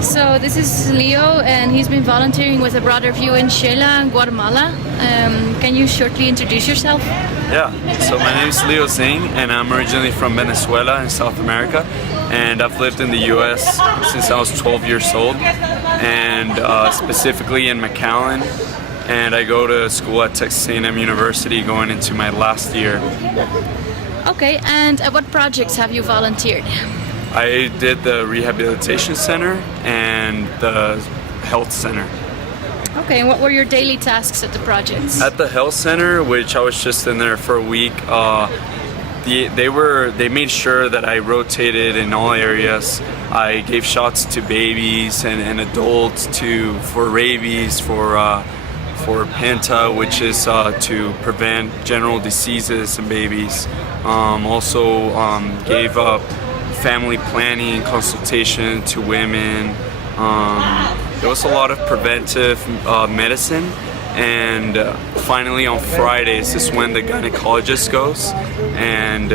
So this is Leo, and he's been volunteering with abroaderview in xela, Guatemala. Can you shortly introduce yourself? Yeah, so my name is Leo Zingg, and I'm originally from Venezuela in South America, and I've lived in the US since I was 12 years old, and specifically in McAllen, and I go to school at Texas A&M University going into my last year. Okay, and at what projects have you volunteered? I did the rehabilitation center and the health center. Okay, and what were your daily tasks at the projects? At the health center, which I was just in there for a week, they made sure that I rotated in all areas. I gave shots to babies and adults for rabies, for penta, which is to prevent general diseases in babies. Also gave family planning consultation to women. There was a lot of preventive medicine, and finally on Fridays is when the gynecologist goes, and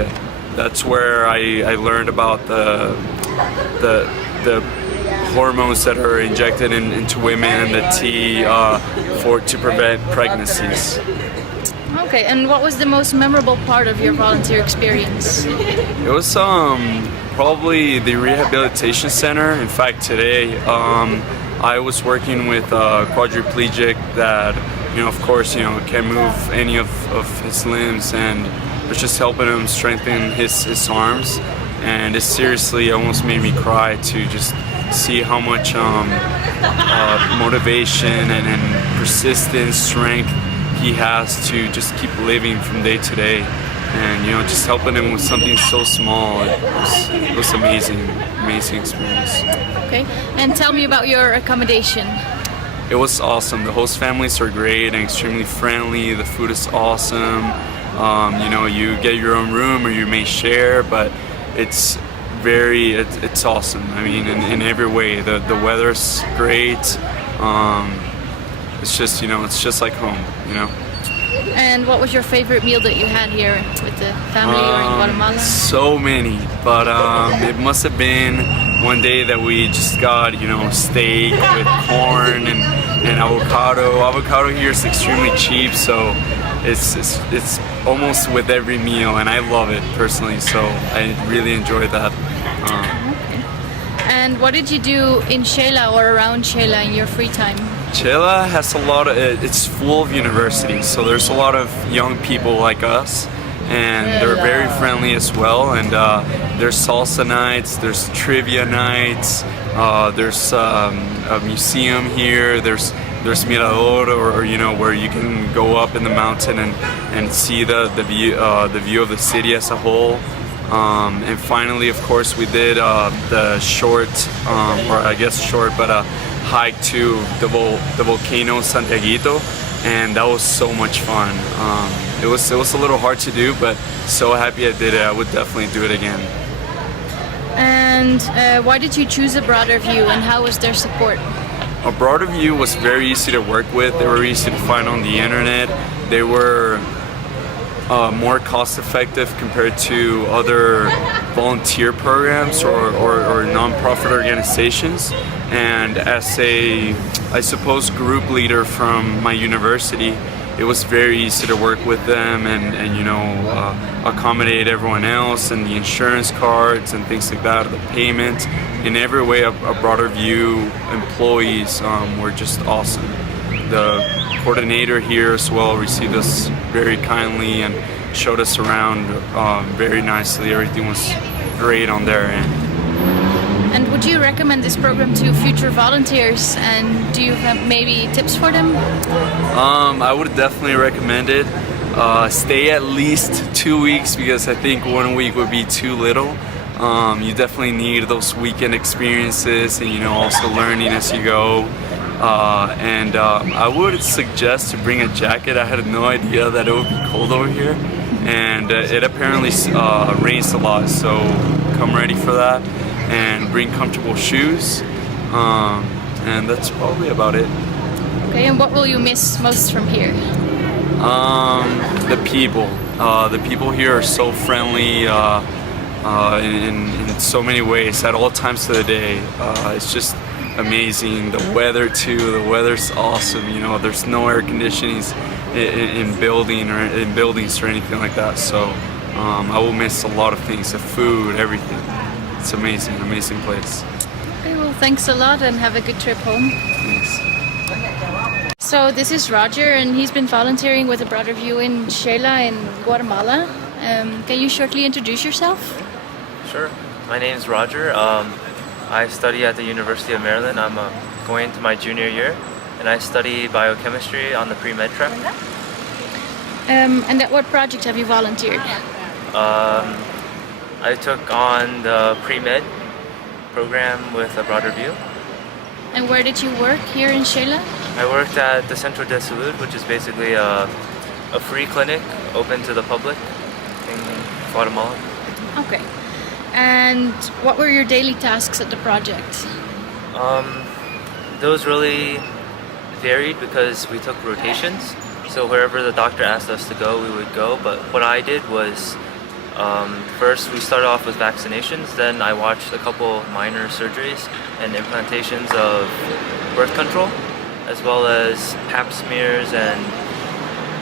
that's where I learned about the hormones that are injected into women and the tea to prevent pregnancies. Okay, and what was the most memorable part of your volunteer experience? It was probably the rehabilitation center. In fact, today I was working with a quadriplegic that, of course, can't move any of his limbs, and was just helping him strengthen his arms. And it seriously almost made me cry to just see how much motivation and persistence, strength he has to just keep living from day to day. And just helping him with something so small, it was amazing experience. Okay, and tell me about your accommodation. It was awesome. The host families are great and extremely friendly. The food is awesome. You get your own room or you may share, but it's awesome. I mean, in every way. The weather's great. It's just it's just like home. And what was your favorite meal that you had here with the family or in Guatemala? So many, but it must have been one day that we just got steak with corn and avocado. Avocado here is extremely cheap, so it's almost with every meal, and I love it personally. So I really enjoyed that. Okay. And what did you do in xela or around xela in your free time? xela has a lot of, it's full of universities, so there's a lot of young people like us, and they're very friendly as well. And there's salsa nights, there's trivia nights, there's a museum here, there's mirador, or where you can go up in the mountain and see the view of the city as a whole. And finally, of course, we did the short, or I guess short, but hike to the volcano Santiaguito, and that was so much fun. It was a little hard to do, but so happy I did it. I would definitely do it again. And why did you choose abroaderview, and how was their support? abroaderview was very easy to work with. They were easy to find on the internet. They were more cost-effective compared to other volunteer programs or non-profit organizations. And as I suppose, group leader from my university, it was very easy to work with them and accommodate everyone else, and the insurance cards and things like that, the payment. In every way, abroaderview employees were just awesome. The coordinator here as well received us very kindly and showed us around very nicely. Everything was great on their end. And would you recommend this program to future volunteers, and do you have maybe tips for them? I would definitely recommend it. Stay at least 2 weeks, because I think 1 week would be too little. You definitely need those weekend experiences and also learning as you go. I would suggest to bring a jacket. I had no idea that it would be cold over here, and it apparently rains a lot, so come ready for that. And bring comfortable shoes, and that's probably about it. Okay, and what will you miss most from here? The people. The people here are so friendly in so many ways at all times of the day. It's just amazing. The weather too. The weather's awesome. You know, there's no air conditionings in buildings or anything like that. So I will miss a lot of things. The food, everything. It's amazing. Amazing place. Okay, well, thanks a lot and have a good trip home. Thanks. So this is Roger, and he's been volunteering with abroaderview in xela in Guatemala. Can you shortly introduce yourself? Sure. My name is Roger. I study at the University of Maryland. I'm going into my junior year, and I study biochemistry on the pre-med track. And at what project have you volunteered? I took on the pre-med program with abroaderview. And where did you work here in xela? I worked at the Centro de Salud, which is basically a free clinic open to the public in Guatemala. Okay. And what were your daily tasks at the project? Those really varied because we took rotations. So wherever the doctor asked us to go, we would go. But what I did was, first we started off with vaccinations, then I watched a couple minor surgeries and implantations of birth control, as well as pap smears and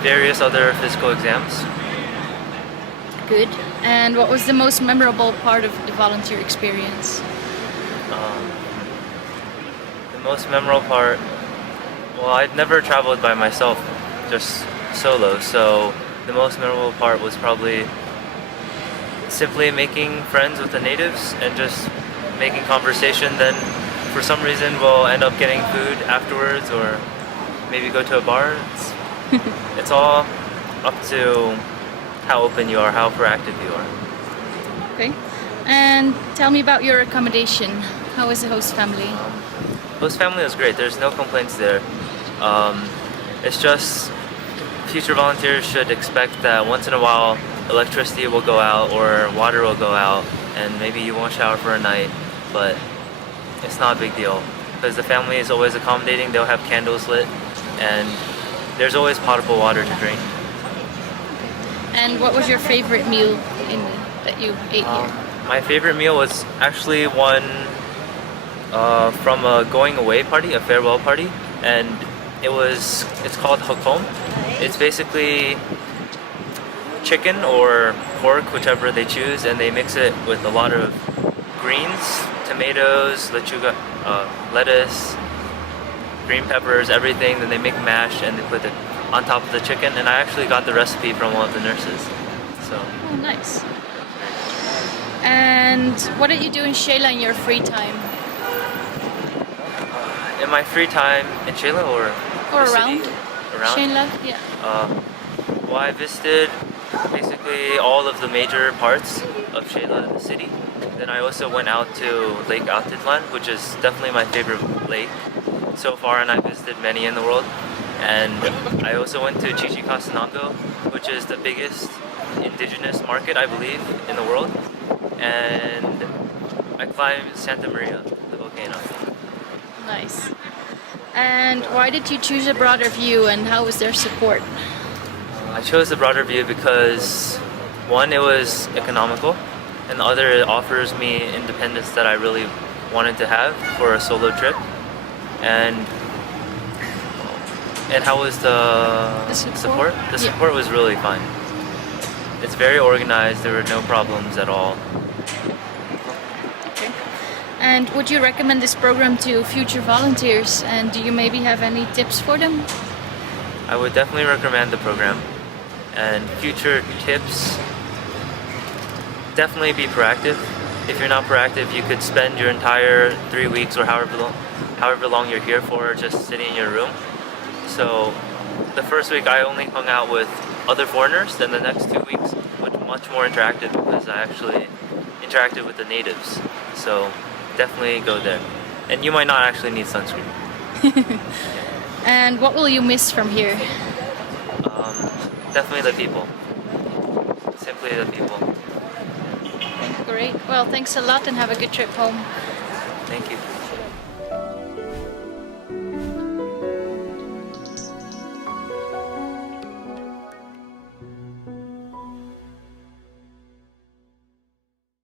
various other physical exams. Good. And what was the most memorable part of the volunteer experience? The most memorable part, well, I'd never traveled by myself, just solo, so the most memorable part was probably simply making friends with the natives and just making conversation. Then for some reason we'll end up getting food afterwards or maybe go to a bar. It's all up to how open you are, how proactive you are. Okay. And tell me about your accommodation. How was the host family? Host family was great. There's no complaints there. It's just future volunteers should expect that once in a while electricity will go out or water will go out and maybe you won't shower for a night, but it's not a big deal because the family is always accommodating. They'll have candles lit and there's always potable water to drink. And what was your favorite meal that you ate here? My favorite meal was actually one from a going away party, a farewell party, and it's called hokom. It's basically chicken or pork, whichever they choose, and they mix it with a lot of greens, tomatoes, lechuga, lettuce, green peppers, everything. Then they make mash and they put it on top of the chicken. And I actually got the recipe from one of the nurses. So. Oh, nice. And what did you do in xela in your free time? In my free time in xela or around? City? Around? xela, yeah. Well, I visited basically all of the major parts of xela, the city. Then I also went out to Lake Altitlan, which is definitely my favorite lake so far, and I visited many in the world. And I also went to Chichicastenango, which is the biggest indigenous market, I believe, in the world. And I climbed Santa Maria, the volcano. Nice. And why did you choose abroaderview and how was their support? I chose abroaderview because one, it was economical, and the other, it offers me independence that I really wanted to have for a solo trip. And how was the support? The support was really fun. It's very organized. There were no problems at all. Okay. And would you recommend this program to future volunteers? And do you maybe have any tips for them? I would definitely recommend the program. And future tips, definitely be proactive. If you're not proactive, you could spend your entire 3 weeks or however long you're here for just sitting in your room. So the first week I only hung out with other foreigners, then the next 2 weeks was much more interactive because I actually interacted with the natives. So definitely go there. And you might not actually need sunscreen. And what will you miss from here? Definitely the people. Simply the people. Okay, great. Well, thanks a lot and have a good trip home. Thank you.